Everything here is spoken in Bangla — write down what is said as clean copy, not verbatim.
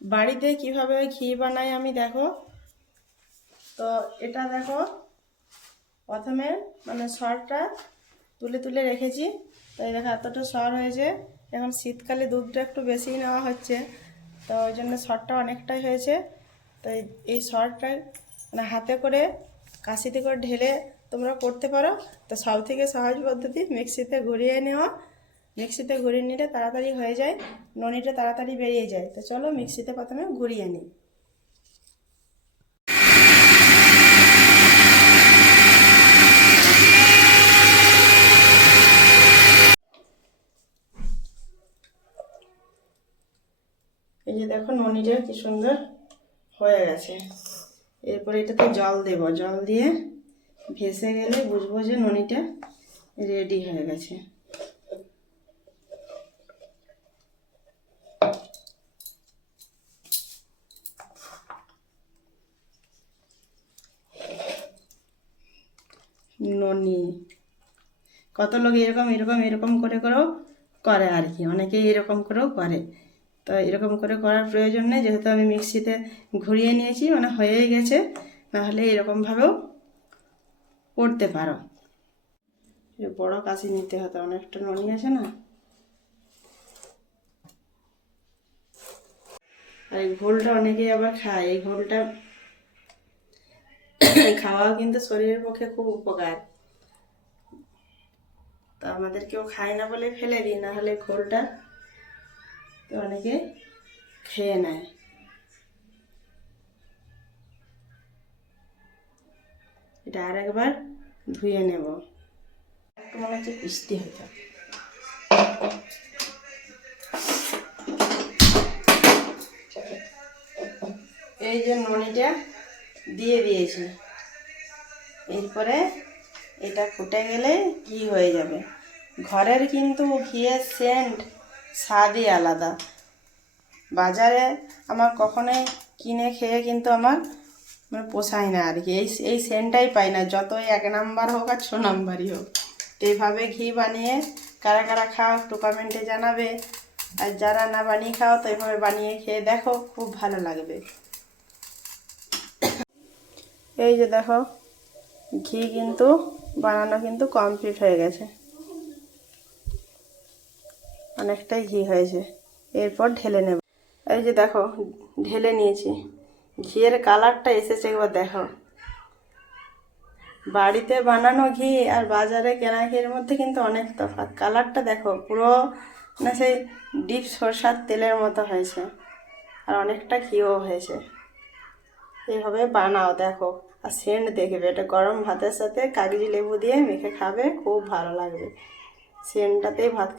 বাড়িতে কিভাবে ঘি বানাই আমি দেখো। তো এটা দেখো, প্রথমে মানে সরটা তুলে তুলে রেখেছি। তো এই দেখো এতটা সর হয়েছে। এখন শীতকালে দুধটা একটু বেশি নেওয়া হচ্ছে, তো ওই জন্য সরটা অনেকটাই হয়েছে। তো এই সরটা মানে হাতে করে কাশিতে করে ঢেলে তোমরা করতে পারো। তো সব থেকে সহজ পদ্ধতি মিক্সিতে ঘুরিয়ে নেওয়া। মিক্সিতে ঘুরিয়ে নিলে তাড়াতাড়ি হয়ে যায়, ননিটা তাড়াতাড়ি বেরিয়ে যায়। তো চলো মিক্সিতে প্রথমে ঘুরিয়ে নিই। এই যে দেখো ননিটা কি সুন্দর হয়ে গেছে। এরপরে এটাতে জল দেব, জল দিয়ে ভেসে গেলে বুঝবো যে ননিটা রেডি হয়ে গেছে। ননি কত লোক এরকম এরকম এরকম করে করেও করে আর কি, অনেকেই এরকম করেও করে। তো এরকম করে করার প্রয়োজন নেই, যেহেতু আমি মিক্সিতে ঘুরিয়ে নিয়েছি মানে হয়েই গেছে। নাহলে এরকমভাবেও করতে পারো। বড় কাশি নিতে হতো, অনেকটা ননি আছে না। আর এই ঘোলটা অনেকেই আবার খায়। এই ঘোলটা খাওয়াও কিন্তু শরীরের পক্ষে খুব উপকার। তো আমাদের কেউ খায় না বলে ফেলে দিই, না হলে ঘোলটা তো অনেকে খেয়ে নেয়। এটা আর একবার ধুয়ে নেব। একটু মনে হচ্ছে পিস্তি হতো। এই যে ননিটা দিয়ে দিয়েছি, এরপরে এটা ফুটে গেলে ঘি হয়ে যাবে। ঘরের কিন্তু ঘিয়ের সেন্ট স্বাদই আলাদা। বাজারে আমার কখনোই কিনে খেয়ে কিন্তু আমার মানে পোষায় না আর কি। এই সেন্টটাই পাই না, যতই 1 নাম্বার হোক আর 6 নাম্বারই হোক। তো এইভাবে ঘি বানিয়ে কারা কারা খাও একটু কমেন্টে জানাবে। আর যারা না বানিয়ে খাও তো এইভাবে বানিয়ে খেয়ে দেখো, খুব ভালো লাগবে। এই যে দেখো ঘি কিন্তু বানানো কিন্তু কমপ্লিট হয়ে গেছে, অনেকটাই ঘি হয়েছে। এরপর ঢেলে নেব। এই যে দেখো ঢেলে নিয়েছি। ঘিয়ের কালারটা এসেছে, একবার দেখো। বাড়িতে বানানো ঘি আর বাজারে কেনা ঘির মধ্যে কিন্তু অনেক তফাৎ। কালারটা দেখো, পুরো না সেই ডিপ সরষার তেলের মতো হয়েছে, আর অনেকটা ঘিও হয়েছে। এইভাবে বানাও দেখো, আর সেন্ট দেখবে। এটা গরম ভাতের সাথে কাগজি লেবু দিয়ে মেখে খাবে, খুব ভালো লাগবে। সেন্টটাতেই ভাত